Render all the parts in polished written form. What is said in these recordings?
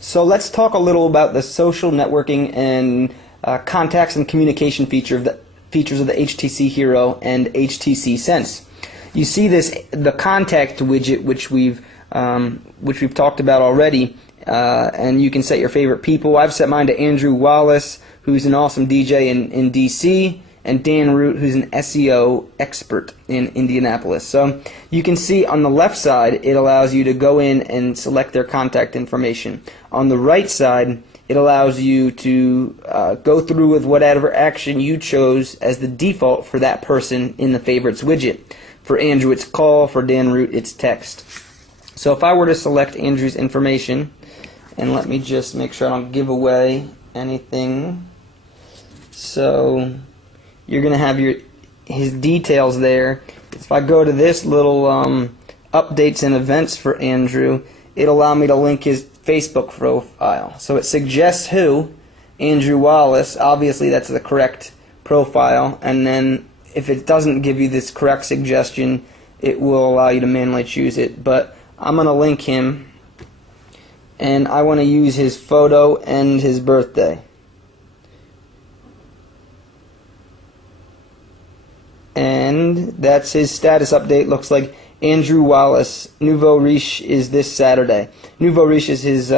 So let's talk a little about the social networking and contacts and communication features of the HTC Hero and HTC Sense. You see the contact widget, which we've talked about already, and you can set your favorite people. I've set mine to Andrew Wallace, who's an awesome DJ in DC, and Dan Root, who's an SEO expert in Indianapolis. So you can see on the left side, it allows you to go in and select their contact information. On the right side, it allows you to go through with whatever action you chose as the default for that person in the favorites widget. For Andrew, it's call. For Dan Root, it's text. So if I were to select Andrew's information, and let me just make sure I don't give away anything. So you're going to have his details there. If I go to this little updates and events for Andrew, it'll allow me to link his Facebook profile. So it suggests who? Andrew Wallace. Obviously that's the correct profile, and then if it doesn't give you this correct suggestion, it will allow you to manually choose it. But I'm going to link him, and I want to use his photo and his birthday. And that's his status update. Looks like Andrew Wallace, Nouveau Riche is this Saturday. Nouveau Riche is his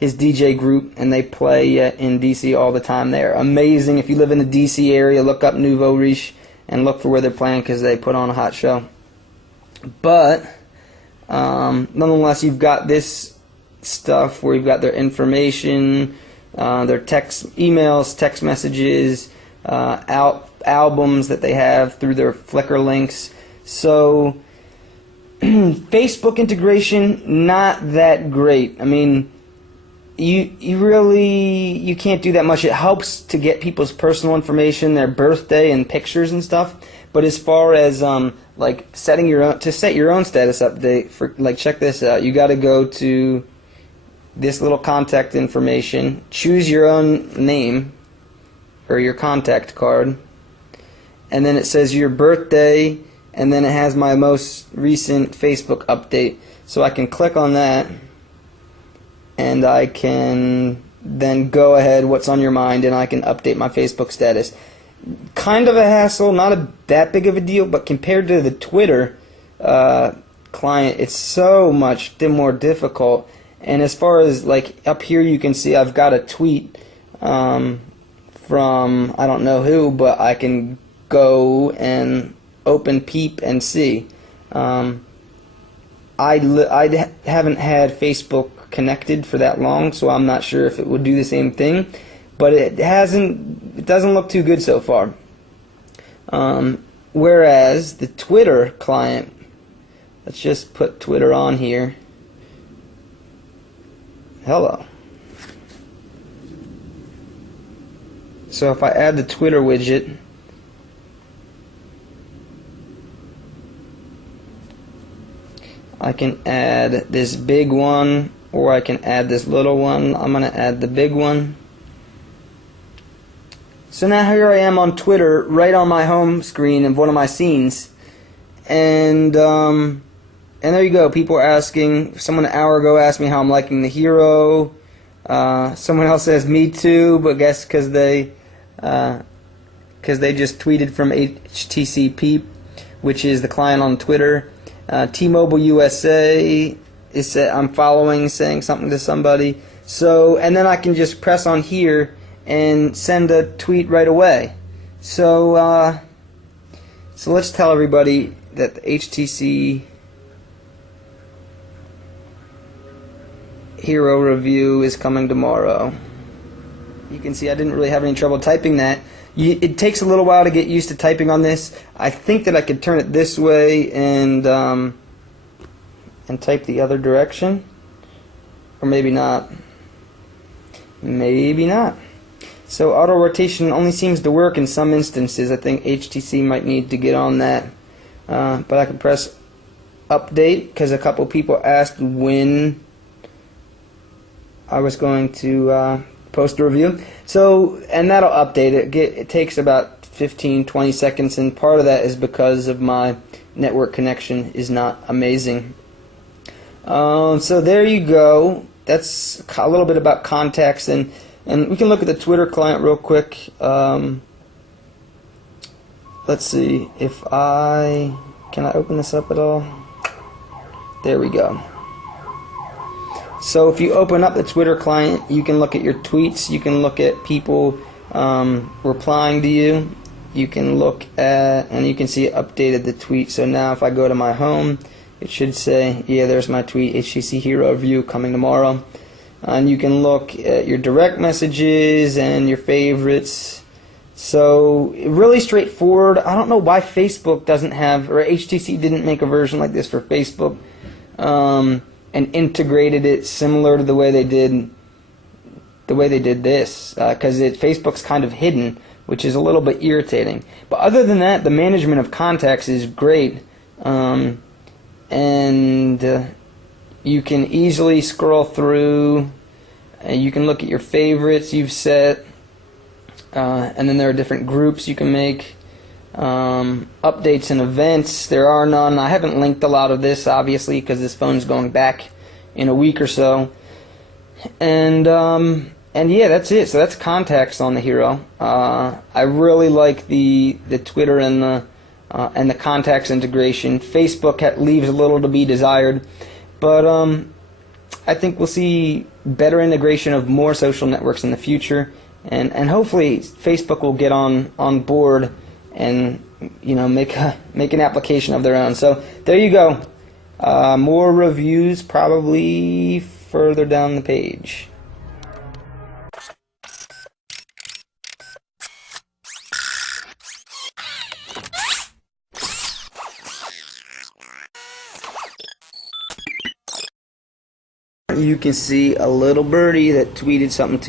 DJ group, and they play in DC all the time. They're amazing. If you live in the DC area, look up Nouveau Riche and look for where they're playing, because they put on a hot show. But nonetheless, you've got this stuff where you've got their information, their emails, text messages, albums that they have through their Flickr links. So Facebook integration, not that great. I mean, you can't do that much. It helps to get people's personal information, their birthday and pictures and stuff. But as far as like set your own status update, for like, check this out. You got to go to this little contact information, choose your own name or your contact card, and then it says your birthday, and then it has my most recent Facebook update. So I can click on that, and I can then go ahead, what's on your mind, and I can update my Facebook status. Kind of a hassle, not that big of a deal, but compared to the Twitter client, it's so much more difficult. And as far as, like, up here you can see I've got a tweet from I don't know who, but I can go and open Peep and see. I haven't had Facebook connected for that long, so I'm not sure if it would do the same thing, but it doesn't look too good so far. Whereas the Twitter client, let's just put Twitter on here. Hello. So if I add the Twitter widget, I can add this big one, or I can add this little one. I'm going to add the big one. So now here I am on Twitter, right on my home screen of one of my scenes. And there you go. People are asking. Someone an hour ago asked me how I'm liking the Hero. Someone else says me too, but guess because they just tweeted from HTC Peep, which is the client on Twitter. T-Mobile USA is I'm following, saying something to somebody. So, and then I can just press on here and send a tweet right away. So, so let's tell everybody that the HTC Hero review is coming tomorrow. You can see I didn't really have any trouble typing that. It takes a little while to get used to typing on this. I think that I could turn it this way and type the other direction, or maybe not. Maybe not. So auto rotation only seems to work in some instances. I think HTC might need to get on that. But I can press update because a couple people asked when I was going to post a review. So, and that'll update it. It takes about 15-20 seconds, and part of that is because of my network connection is not amazing. So there you go. that's a little bit about contacts, and we can look at the Twitter client real quick. Let's see if can I open this up at all? There we go. So if you open up the Twitter client, you can look at your tweets, you can look at people replying to you, you can look at, and you can see it updated the tweet. So now if I go to my home, it should say, yeah, there's my tweet, HTC Hero review coming tomorrow. And you can look at your direct messages and your favorites. So really straightforward. I don't know why Facebook doesn't have, or HTC didn't make a version like this for Facebook, and integrated it similar to the way they did this, because Facebook's kind of hidden, which is a little bit irritating. But other than that, the management of contacts is great, and you can easily scroll through, and you can look at your favorites you've set, and then there are different groups you can make. Updates and events, there are none. I haven't linked a lot of this, obviously, because this phone's going back in a week or so. And yeah, that's it. So that's contacts on the Hero. I really like the Twitter and the contacts integration. Facebook leaves a little to be desired, but I think we'll see better integration of more social networks in the future, and hopefully Facebook will get on board and make an application of their own. So there you go. More reviews probably further down the page. You can see a little birdie that tweeted something to